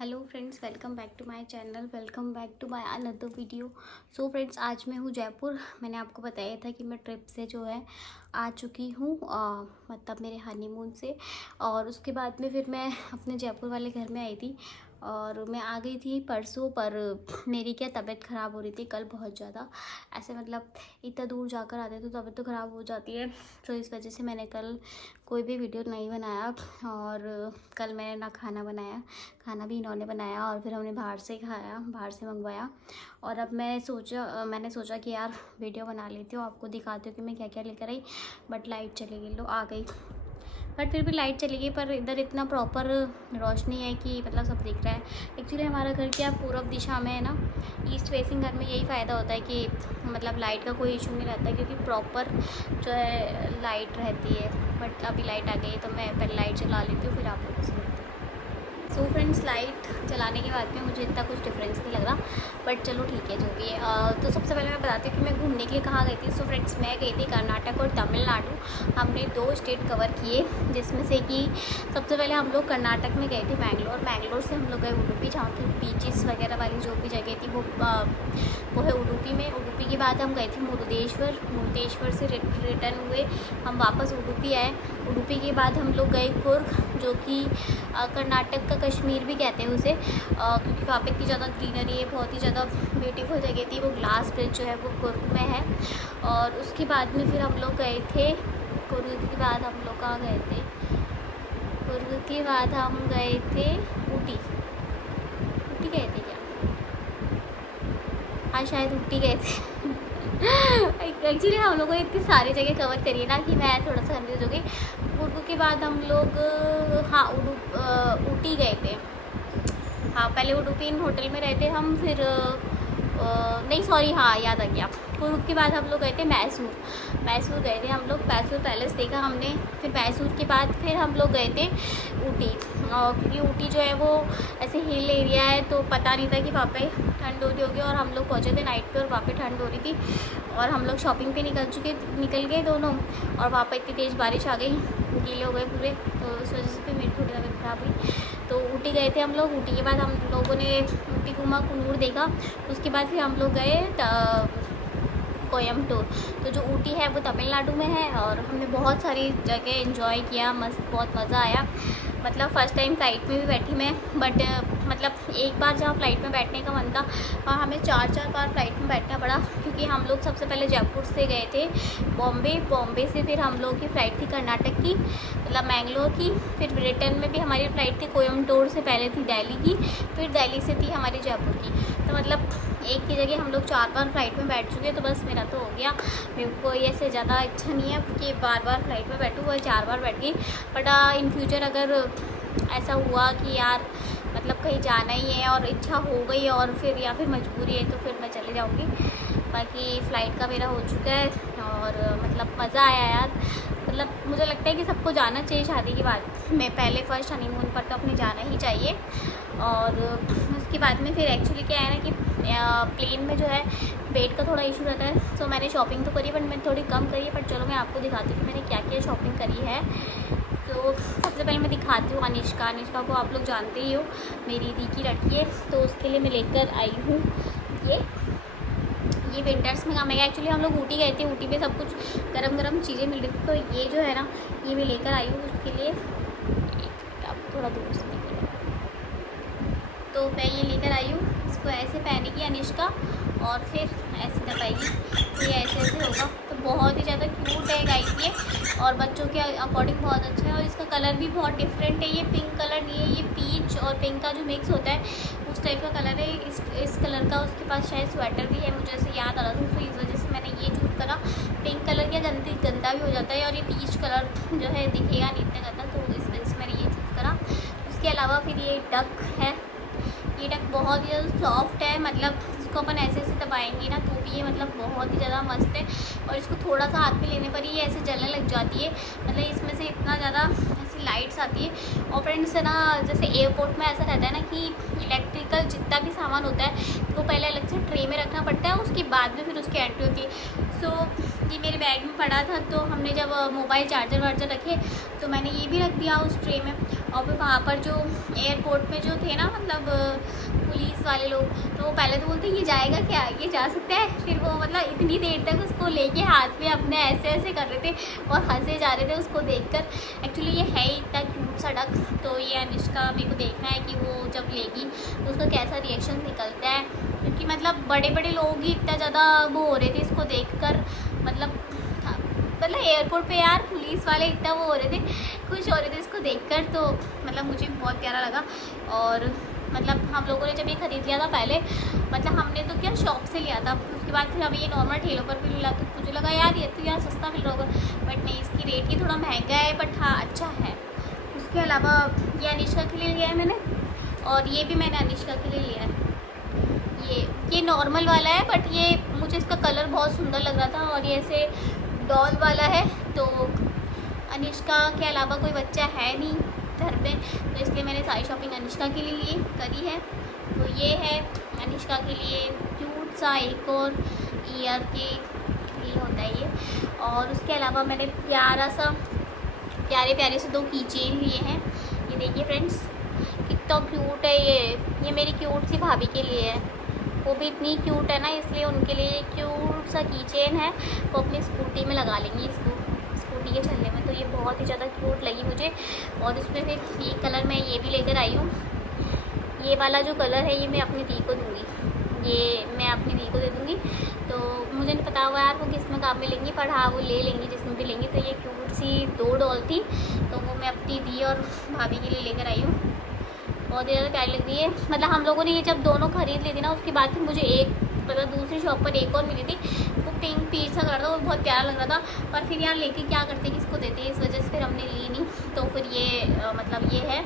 Hello friends, welcome back to my channel. Welcome back to my another video. So friends, आज मैं हूँ जयपुर। मैंने आपको बताया था कि मैं ट्रिप से जो है आ चुकी हूँ, मतलब मेरे हनीमून से। और उसके बाद में फिर मैं अपने जयपुर वाले घर में आई थी और मैं आ गई थी परसों। पर मेरी क्या तबीयत ख़राब हो रही थी कल बहुत ज़्यादा। ऐसे मतलब इतना दूर जाकर आते तो तबीयत तो ख़राब हो जाती है। तो इस वजह से मैंने कल कोई भी वीडियो नहीं बनाया। और कल मैंने ना खाना बनाया, खाना भी इन्होंने बनाया और फिर हमने बाहर से खाया, बाहर से मंगवाया। और अब मैंने सोचा कि यार वीडियो बना लेती हूँ, आपको दिखाती हूँ कि मैं क्या क्या लेकर आई। बट लाइट चली गई, लो आ गई। बट फिर भी लाइट चली गई, पर इधर इतना प्रॉपर रोशनी है कि मतलब सब दिख रहा है। एक्चुअली हमारा घर क्या पूर्व दिशा में है ना, ईस्ट फेसिंग घर में यही फ़ायदा होता है कि मतलब लाइट का कोई इशू नहीं रहता, क्योंकि प्रॉपर जो है लाइट रहती है। बट अभी लाइट आ गई है तो मैं पहले लाइट चला लेती हूँ, फिर आप लोगों से मिलती हूँ। सो फ्रेंड्स, लाइट चलाने के बाद में मुझे इतना कुछ डिफरेंस नहीं लग रहा, बट चलो ठीक है जो भी है। तो सबसे पहले मैं बताती हूँ कि मैं घूमने के लिए कहाँ गई थी। सो फ्रेंड्स, मैं गई थी कर्नाटक और तमिलनाडु। हमने 2 स्टेट कवर किए, जिसमें से कि सबसे पहले हम लोग कर्नाटक में गए थे मैंगलोर से हम लोग गए उडुपी, जहाँ की बीचेस वगैरह वाली जो भी जगह थी वो है उडुपी में। उडुपी के बाद हम गए थे मुरुदेश्वर से रिटर्न हुए हम वापस उडुपी आए। उडुपी के बाद हम लोग गए कुर्ग, जो कि कर्नाटक का कश्मीर भी कहते हैं उसे, क्योंकि वहाँ पे इतनी ज़्यादा ग्रीनरी है, बहुत ही ज़्यादा ब्यूटीफुल जगह थी। वो ग्लास ब्रिज जो है वो कुर्ग में है। और उसके बाद में फिर हम लोग गए थे कुर्ग के बाद हम लोग कहाँ गए थे, कुर्ग के बाद हम गए थे ऊटी गए थे क्या, हाँ शायद ऊटी गए थे। एक्चुअली हम लोगों ने इतनी सारी जगह कवर करी है ना कि मैं थोड़ा सा कंफ्यूज हो गई। कुर्ग के बाद हम लोग हाँ ऊटी गए थे। हाँ, पहले उडुपी होटल में रहे थे हम, फिर नहीं सॉरी, हाँ याद आ गया। कुर्ग के बाद हम लोग गए थे मैसूर गए थे हम लोग। मैसूर पैलेस देखा हमने। फिर मैसूर के बाद फिर हम लोग गए थे ऊटी, क्योंकि ऊटी जो है वो ऐसे हिल एरिया है, तो पता नहीं था कि वहाँ पे ठंड हो रही होगी। और हम लोग पहुँचे थे नाइट पे और वहाँ पे ठंड हो रही थी। और हम लोग शॉपिंग पे निकल गए दोनों, और वहाँ पर इतनी तेज़ बारिश आ गई, गीले हो गए पूरे। तो इस वजह से फिर मेरी थोड़ी तबीयत ख़राब हुई। तो ऊटी गए थे हम लोग। ऊटी के बाद हम लोगों ने ऊटी घूमा, कुन्नूर देखा। उसके बाद फिर हम लोग गए कोयम्बटूर। तो जो ऊटी है वो तमिलनाडु में है। और हमने बहुत सारी जगह एंजॉय किया, बहुत मज़ा आया। मतलब फ़र्स्ट टाइम फ़्लाइट में भी बैठी मैं, बट मतलब एक बार जहाँ फ़्लाइट में बैठने का मन था, वहाँ हमें 4 बार फ़्लाइट में बैठना पड़ा, क्योंकि हम लोग सबसे पहले जयपुर से गए थे बॉम्बे से फिर हम लोग की फ़्लाइट थी कर्नाटक की, मतलब मैंगलोर की। फिर रिटर्न में भी हमारी फ़्लाइट थी कोयम्बटूर से, पहले थी दिल्ली की, फिर दिल्ली से थी हमारी जयपुर की। तो मतलब एक की जगह हम लोग 4 बार फ़्लाइट में बैठ चुके, तो बस मेरा तो हो गया। मेरे को ऐसे ज़्यादा इच्छा नहीं है कि बार फ़्लाइट में बैठूँ, वह 4 बार बैठ गई। बट इन फ्यूचर अगर ऐसा हुआ कि यार मतलब कहीं जाना ही है और इच्छा हो गई और फिर या फिर मजबूरी है, तो फिर मैं चले जाऊँगी। बाकी फ़्लाइट का मेरा हो चुका है और मतलब मज़ा आया यार। मतलब मुझे लगता है कि सबको जाना चाहिए शादी के बाद में, पहले फ़र्स्ट हनीमून पर तो अपने जाना ही चाहिए। और उसके बाद में फिर एक्चुअली क्या है ना कि प्लेन में जो है वेट का थोड़ा इशू रहता है। सो मैंने शॉपिंग तो करी, बट मैंने थोड़ी कम करी है। बट चलो मैं आपको दिखाती हूँ कि मैंने क्या क्या शॉपिंग करी है। तो सबसे पहले मैं दिखाती हूँ अनिष्का को आप लोग जानते ही हो, मेरी दी की लड़की है। तो उसके लिए मैं लेकर आई हूँ ये विंटर्स में काम है। एक्चुअली हम लोग ऊटी गए थे, ऊटी पे सब कुछ गरम चीज़ें मिल रही थी। तो ये जो है ना, ये मैं लेकर आई हूँ उसके लिए। अब थोड़ा दूर से निकलो, तो मैं ये लेकर आई हूँ। इसको ऐसे पहनेगी अनिष्का और फिर ऐसे दबाएगी, ये ऐसे होगा। तो बहुत ही ज़्यादा क्यूट है गाइस ये, और बच्चों के अकॉर्डिंग बहुत अच्छा है। और इसका कलर भी बहुत डिफरेंट है, ये पिंक कलर नहीं है, ये पीच और पिंक का जो मिक्स होता है उस टाइप का कलर है। इस कलर का उसके पास शायद स्वेटर भी है, मुझे ऐसे याद आ रहा था। तो इस वजह से मैंने ये चूज़ करा। पिंक कलर क्या गंदा भी हो जाता है, और ये पीच कलर जो है दिखेगा नहीं इतना गंदा, तो इस वजह से मैंने ये चूज़ करा। उसके अलावा फिर ये डक है। ये डक बहुत ही ज़्यादा सॉफ्ट है, मतलब इसको अपन ऐसे दबाएंगे ना तो भी ये मतलब बहुत ही ज़्यादा मस्त है। और इसको थोड़ा सा हाथ में लेने पर ही ये ऐसे जलने लग जाती है, मतलब इसमें से इतना ज़्यादा ऐसी लाइट्स आती है। और फ्रेंड्स है ना, जैसे एयरपोर्ट में ऐसा रहता है ना कि इलेक्ट्रिकल जितना भी सामान होता है वो पहले अलग से ट्रे में रखना पड़ता है, उसके बाद में फिर उसकी एंट्री होती है। सो ये मेरे बैग में पड़ा था, तो हमने जब मोबाइल चार्जर वार्जर रखे तो मैंने ये भी रख दिया उस ट्रे में। और फिर वहाँ पर जो एयरपोर्ट पे जो थे ना, मतलब पुलिस वाले लोग, तो वो पहले तो बोलते ये जाएगा क्या, ये जा सकता है। फिर वो मतलब इतनी देर तक उसको लेके हाथ में अपने ऐसे ऐसे कर रहे थे और हंसे जा रहे थे उसको देखकर। एक्चुअली ये है ही इतना क्यूट सा डक, तो ये अनुष्का मेरे को देखना है कि वो जब लेगी तो उसका कैसा रिएक्शन निकलता है, क्योंकि मतलब बड़े बड़े लोग ही इतना ज़्यादा वो हो रहे थे इसको देखकर। मतलब एयरपोर्ट पे यार पुलिस वाले इतना वो हो रहे थे, खुश हो रहे थे इसको देखकर, तो मतलब मुझे बहुत प्यारा लगा। और मतलब हम लोगों ने जब ये ख़रीद लिया था पहले, मतलब हमने तो क्या शॉप से लिया था, उसके बाद फिर हमें ये नॉर्मल ठेलों पर भी मिला, तो मुझे लगा यार ये तो यार सस्ता मिल रहा होगा, बट नहीं, इसकी रेट ही थोड़ा महंगा है, बट हाँ अच्छा है। उसके अलावा ये अनुष्का के लिए लिया है मैंने, और ये भी मैंने अनुष्का के लिए लिया है। ये नॉर्मल वाला है, बट ये मुझे इसका कलर बहुत सुंदर लग रहा था, और ये ऐसे डॉल वाला है, तो अनुष्का के अलावा कोई बच्चा है नहीं घर में, तो इसलिए मैंने सारी शॉपिंग अनुष्का के लिए करी है। तो ये है अनुष्का के लिए क्यूट सा एक और ईयर के लिए होता है ये। और उसके अलावा मैंने प्यारे प्यारे से 2 की चेन लिए हैं। ये देखिए फ्रेंड्स कितना क्यूट है ये मेरी क्यूट सी भाभी के लिए है, वो भी इतनी क्यूट है ना, इसलिए उनके लिए क्यूट सा की चेन है, वो अपनी स्कूटी में लगा लेंगी इसको, स्कूटी के छल्ले में। तो ये बहुत ही ज़्यादा क्यूट लगी मुझे। और उसमें फिर ये कलर मैं ये भी लेकर आई हूँ, ये वाला जो कलर है ये मैं अपनी दी को दूँगी, ये मैं अपनी दी को दे दूँगी। तो मुझे नहीं पता हुआ यार वो किस में काम में लेंगी, पर हाँ वो ले लेंगी जिसमें भी लेंगी। तो ये क्यूट सी 2 डॉल थी, तो वो मैं अपनी दी और भाभी के लिए लेकर आई हूँ। बहुत ही ज़्यादा प्यारी लग रही है। मतलब हम लोगों ने ये जब दोनों खरीद ली थी ना, उसके बाद फिर मुझे एक मतलब दूसरी शॉप पर एक और मिली थी, वो पिंक पीच सा कलर था, वो बहुत प्यारा लग रहा था। और फिर यार लेके क्या करते किसको देते, इस वजह से फिर हमने ली नहीं। तो फिर ये मतलब ये है,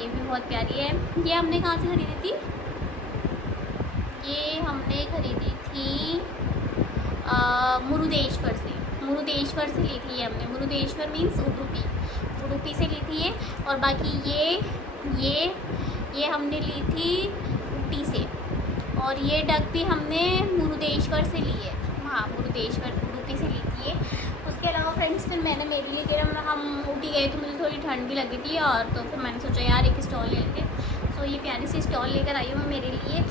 ये भी बहुत प्यारी है। ये हमने कहाँ से ख़रीदी थी, ये हमने ख़रीदी थी मुरुदेश्वर से ली थी ये हमने। मुरुदेश्वर मीन्स उडुपी से ली थी ये। और बाकी ये हमने ली थी ऊटी से, और ये डक भी हमने मुरुदेश्वर से ली है। हाँ मुरुदेश्वर उडुपी से ली थी ये। उसके अलावा फ्रेंड्स फिर मैंने मेरे लिए फिर हम ऊटी गए तो मुझे थोड़ी ठंड भी लगी थी, और तो फिर मैंने सोचा यार एक स्टॉल ले लेते। सो ये प्यारी सी स्टॉल लेकर आई हूँ मैं मेरे लिए।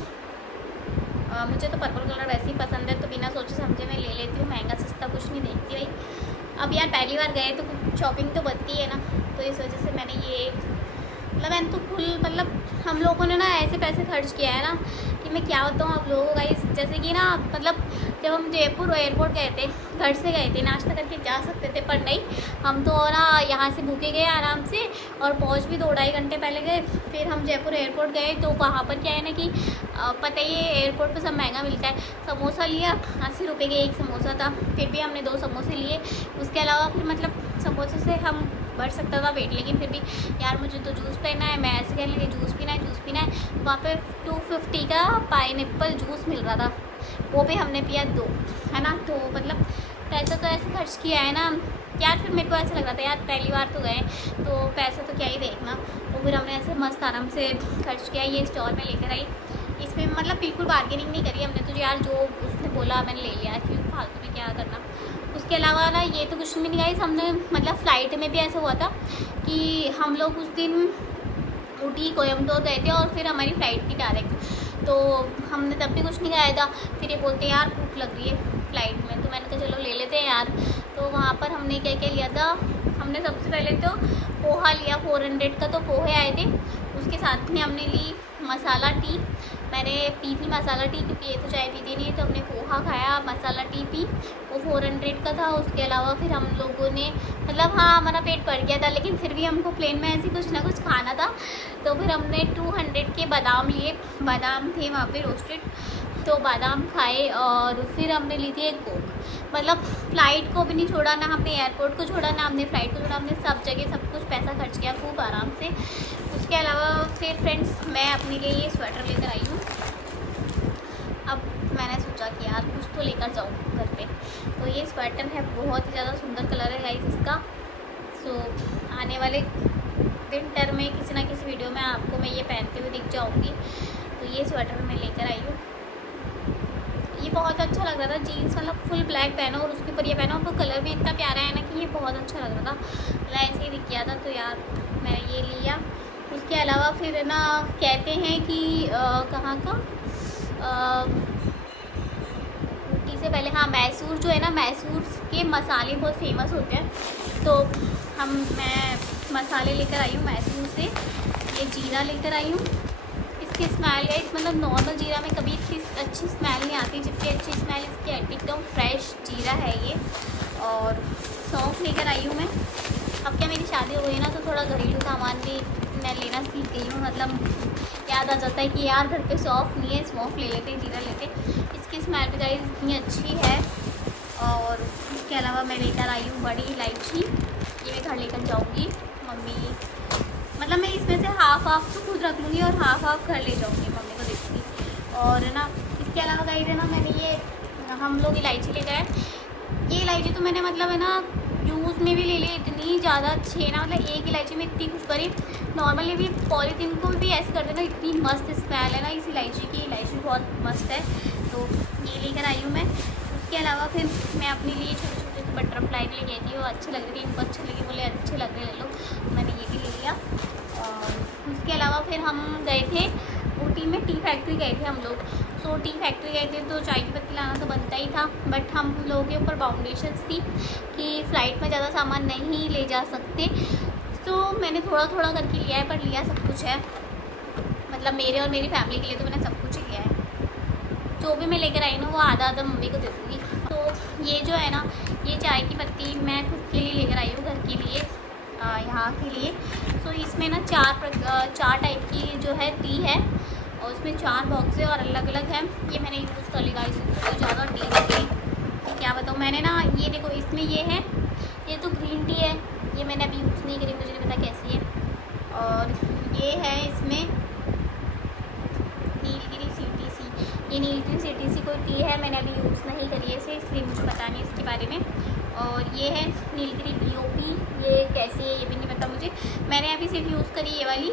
मुझे तो पर्पल कलर वैसे ही पसंद है, तो बिना सोचे समझे मैं ले लेती हूँ, महंगा सस्ता कुछ नहीं देखती भाई। अब यार पहली बार गए तो शॉपिंग तो बनती है ना, तो इस वजह से मैंने ये मैंने तो मतलब हम लोगों ने ना ऐसे पैसे खर्च किया है ना कि मैं क्या बताऊँ आप लोगों को गाइस। जैसे कि ना मतलब जब हम जयपुर एयरपोर्ट गए थे, घर से गए थे, नाश्ता करके जा सकते थे, पर नहीं, हम तो ना यहाँ से भूखे गए आराम से, और पहुँच भी 2-2.5 घंटे पहले गए। फिर हम जयपुर एयरपोर्ट गए तो वहाँ पर क्या है ना कि पता ही है एयरपोर्ट पर सब महंगा मिलता है। समोसा लिया, 80 रुपये का एक समोसा था, फिर भी हमने 2 समोसे लिए। उसके अलावा फिर मतलब समोसे से हम बढ़ सकता था वेट, लेकिन फिर भी यार मुझे तो जूस पीना है, मैं ऐसे कह लगी जूस पीना है। वहाँ पे 250 का पाइनएप्पल जूस मिल रहा था, वो भी हमने पिया 2, है ना। तो मतलब पैसा तो ऐसे खर्च किया है ना यार। फिर मेरे को ऐसा लग रहा था यार पहली बार तो गए तो पैसा तो क्या ही देखना, तो फिर हमने ऐसे मस्त आराम से खर्च किया। ये स्टॉल में लेकर आई, इसमें मतलब बिल्कुल बार्गेनिंग नहीं करी हमने, तो यार जो उसने बोला मैंने ले लिया, क्योंकि फालतू में क्या करना। उसके अलावा ना ये तो कुछ भी नहीं गाइस, हमने मतलब फ़्लाइट में भी ऐसा हुआ था कि हम लोग उस दिन ऊटी कोयम्बटूर गए थे, और फिर हमारी फ़्लाइट थी डायरेक्ट, तो हमने तब भी कुछ नहीं खाया था। फिर ये बोलते हैं यार भूख लग रही है फ़्लाइट में, तो मैंने कहा चलो ले लेते हैं यार। तो वहाँ पर हमने क्या क्या लिया था, हमने सबसे पहले तो पोहा लिया, 400 का तो पोहे आए थे। उसके साथ में हमने ली मसाला टी, मैंने पी थी मसाला टी, क्योंकि ये तो चाय पीती नहीं है, तो हमने पोहा खाया, मसाला टी पी, वो 400 का था। उसके अलावा फिर हम लोगों ने मतलब हाँ हमारा पेट भर गया था, लेकिन फिर भी हमको प्लेन में ऐसे कुछ ना कुछ खाना था, तो फिर हमने 200 के बादाम लिए, बादाम थे वहाँ पे रोस्टेड, तो बादाम खाए। और फिर हमने ली थी एक कोक। मतलब फ़्लाइट को भी नहीं छोड़ा, ना हमने एयरपोर्ट को छोड़ा, ना हमने फ़्लाइट को छोड़ा, हमने सब जगह सब कुछ पैसा खर्च किया खूब आराम से। उसके अलावा फिर फ्रेंड्स मैं अपने लिए ये स्वेटर लेकर आई हूँ। अब मैंने सोचा कि यार कुछ तो लेकर जाऊँ घर पे, तो ये स्वेटर है, बहुत ही ज़्यादा सुंदर कलर है गाइस इसका। सो आने वाले विंटर में किसी ना किसी वीडियो में आपको मैं ये पहनते हुए दिख जाऊँगी। तो ये स्वेटर मैं लेकर आई हूँ, ये बहुत अच्छा लग रहा था। जीन्स मतलब फुल ब्लैक पहनो और उसके ऊपर ये पहनो, और वो कलर भी इतना प्यारा है ना कि ये बहुत अच्छा लग रहा था। मतलब ऐसे ही दिख गया था, तो यार मैंने ये लिया। उसके अलावा फिर ना कहते हैं कि कहाँ का ऊटी से पहले, हाँ मैसूर जो है ना, मैसूर के मसाले बहुत फेमस होते हैं। तो मैं मसाले लेकर आई हूँ मैसूर से। ये जीरा लेकर आई हूँ। इसकी स्मेल है, मतलब नॉर्मल जीरा में कभी इतनी अच्छी स्मेल नहीं आती, जबकि अच्छी स्मेल इसकी आती, एकदम फ्रेश जीरा है ये। और सौंफ लेकर आई हूँ मैं। अब क्या मेरी शादी हो गई ना, तो थोड़ा घरेलू सामान भी मैं लेना सीख गई हूँ। मतलब याद आ जाता है कि यार घर पे सौंफ नहीं है, सौंफ ले लेते, जीरा लेते। इसकी स्मेल भी गाइस इतनी अच्छी है। और इसके अलावा मैं लेकर आई हूँ बड़ी इलायची। ये मैं घर लेकर जाऊँगी। मम्मी मतलब मैं इसमें से हाफ तो खुद रख लूँगी और हाफ घर ले जाऊँगी, मम्मी को देखूँगी। और ना इसके अलावा गाइस है ना, मैंने ये हम लोग इलायची ले गए। ये इलायची तो मैंने मतलब है ना जूस में भी ले ली, इतनी ज़्यादा अच्छी है ना। मतलब एक इलायची में इतनी खुशबू। नॉर्मली भी पॉलीथीन को भी ऐसे कर देना, इतनी मस्त स्मेल है ना इस इलायची की। इलायची बहुत मस्त है, तो ये लेकर आई हूँ मैं। उसके अलावा फिर मैं अपने लिए छोटे छोटे से बटरफ्लाई भी लेके आई थी। वो अच्छे लग रहे थे, इनको अच्छे लगे, बोले अच्छे लग रहे, ले लो। मैंने ये भी ले लिया। और उसके अलावा फिर हम गए थे ऊटी में, टी फैक्ट्री गए थे हम लोग। सो टी फैक्ट्री गए थे तो चाय की पत्ती लाना तो बनता ही था, बट हम लोगों के ऊपर बाउंडेशंस थी कि फ़्लाइट में ज़्यादा सामान नहीं ले जा सकते। तो मैंने थोड़ा थोड़ा करके लिया है, पर लिया सब कुछ है। मतलब मेरे और मेरी फैमिली के लिए तो मैंने सब कुछ लिया है। जो भी मैं लेकर आई ना वो आधा आधा मम्मी को दे दूँगी। तो ये जो है ना, ये चाय की पत्ती मैं खुद के लिए लेकर आई हूँ, घर के लिए, यहाँ के लिए। तो इसमें ना चार टाइप की जो है टी है, और उसमें 4 बॉक्स है और अलग अलग है। ये मैंने यूज़ कर लिया, इसमें बहुत ज़्यादा टेस्टी, क्या बताऊँ। मैंने ना ये देखो, इसमें ये है, ये तो ग्रीन टी है, ये मैंने अभी यूज़ नहीं करी, मुझे नहीं पता कैसी है। और ये है इसमें नीलगिरी CTC, ये नीलगिरी CTC कोई टी है, मैंने अभी यूज़ नहीं करी है इसे, इसलिए मुझे पता नहीं इसके बारे में। और ये है नीलगिरी BOP, ये कैसी है ये भी नहीं पता मुझे। मैंने अभी सिर्फ यूज़ करी ये वाली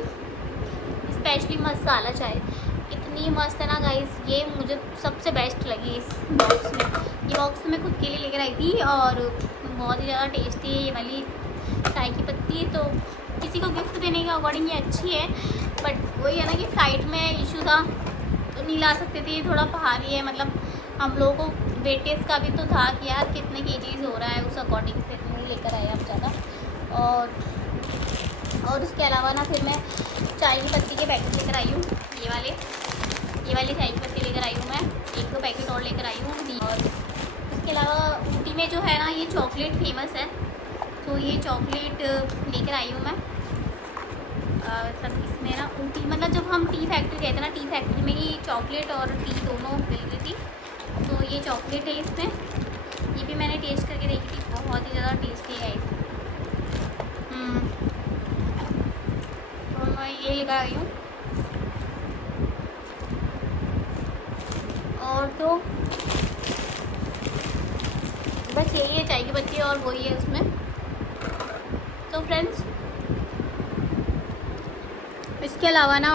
स्पेशली मसाला चाय, इतनी मस्त है ना गाइस। ये मुझे सबसे बेस्ट लगी इस बॉक्स में। ये बॉक्स मैं खुद के लिए लेकर आई थी, और बहुत ही ज़्यादा टेस्टी है ये वाली चाय की पत्ती। तो किसी को गिफ्ट देने के अकॉर्डिंग ये अच्छी है, बट वही है ना कि फ़्लाइट में इशू था तो नहीं ला सकते थे। ये थोड़ा भारी है, मतलब हम लोगों को वेटेज का भी तो था कि यार कितने केजीज हो रहा है, उस अकॉर्डिंग से नहीं लेकर आए आप ज़्यादा। और उसके अलावा ना फिर मैं चाय की पत्ती के पैकेट लेकर आई हूँ, ये वाली चाय की पत्ती लेकर आई हूँ मैं। 1-2 पैकेट और लेकर आई हूँ। और इसके अलावा ऊटी में जो है ना, ये चॉकलेट फेमस है, तो ये चॉकलेट लेकर आई हूँ मैं। तब इसमें ना ऊटी, मतलब जब हम टी फैक्ट्री गए थे ना, टी फैक्ट्री में ही चॉकलेट और टी दोनों मिल रही थी। तो ये चॉकलेट है इसमें, ये भी मैंने टेस्ट करके देखी थी, बहुत ही ज़्यादा टेस्टी है इस। तो मैं ये लेकर आई हूँ। और तो बस यही है चाय की पत्ती, और वही है उसमें। तो फ्रेंड्स, इसके अलावा ना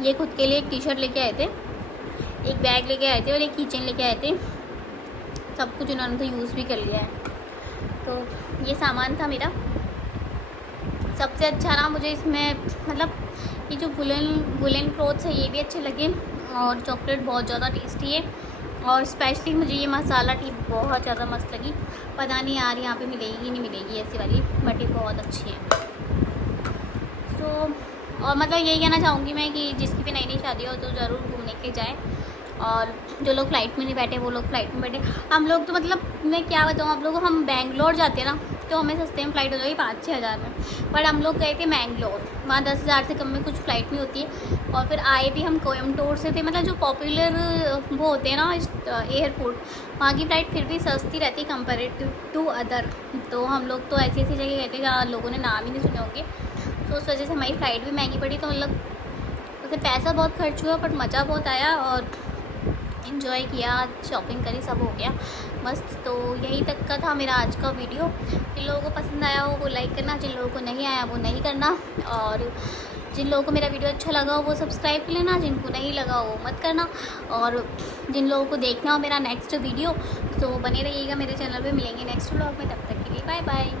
ये खुद के लिए एक टी-शर्ट लेके आए थे, एक बैग लेके आए थे और एक कीचेन लेके आए थे। सब कुछ उन्होंने तो यूज़ भी कर लिया है। तो ये सामान था मेरा। सबसे अच्छा ना मुझे इसमें, मतलब ये जो वुलन क्लॉथ्स है ये भी अच्छे लगे, और चॉकलेट बहुत ज़्यादा टेस्टी है। और स्पेशली मुझे ये मसाला टी बहुत ज़्यादा मस्त लगी। पता नहीं यार यहाँ पे मिलेगी नहीं मिलेगी ऐसी वाली, बट ये बहुत अच्छी है। तो और मतलब यही कहना चाहूँगी मैं कि जिसकी भी नई शादी हो तो ज़रूर घूमने के जाए। और जो लोग फ़्लाइट में नहीं बैठे वो लोग फ़्लाइट में बैठे। हम लोग तो मतलब मैं क्या बताऊँ आप लोगों को, हम बेंगलोर जाते हैं ना तो हमें सस्ते में फ़्लाइट हो जाएगी 5-6 हज़ार में, बट हम लोग गए थे मैंगलोर, वहाँ 10 हज़ार से कम में कुछ फ़्लाइट नहीं होती है। और फिर आए भी हम कोयम्बटूर से थे, मतलब जो पॉपुलर वो होते हैं ना एयरपोर्ट, वहाँ की फ़्लाइट फिर भी सस्ती रहती है कंपेरेटिव टू अदर। तो हम लोग तो ऐसी ऐसी जगह गए थे जहाँ लोगों ने नाम ही नहीं सुने होंगे, तो उस वजह से हमारी फ़्लाइट भी महंगी पड़ी। तो मतलब उसे पैसा बहुत खर्च हुआ, बट मज़ा बहुत आया और इन्जॉय किया, शॉपिंग करी, सब हो गया मस्त। तो यही तक का था मेरा आज का वीडियो। जिन लोगों को पसंद आया हो वो लाइक करना, जिन लोगों को नहीं आया वो नहीं करना। और जिन लोगों को मेरा वीडियो अच्छा लगा हो वो सब्सक्राइब कर लेना, जिनको नहीं लगा वो मत करना। और जिन लोगों को देखना हो मेरा नेक्स्ट वीडियो तो बने रहिएगा मेरे चैनल पे। मिलेंगे नेक्स्ट व्लॉग में, तब तक के लिए बाय बाय।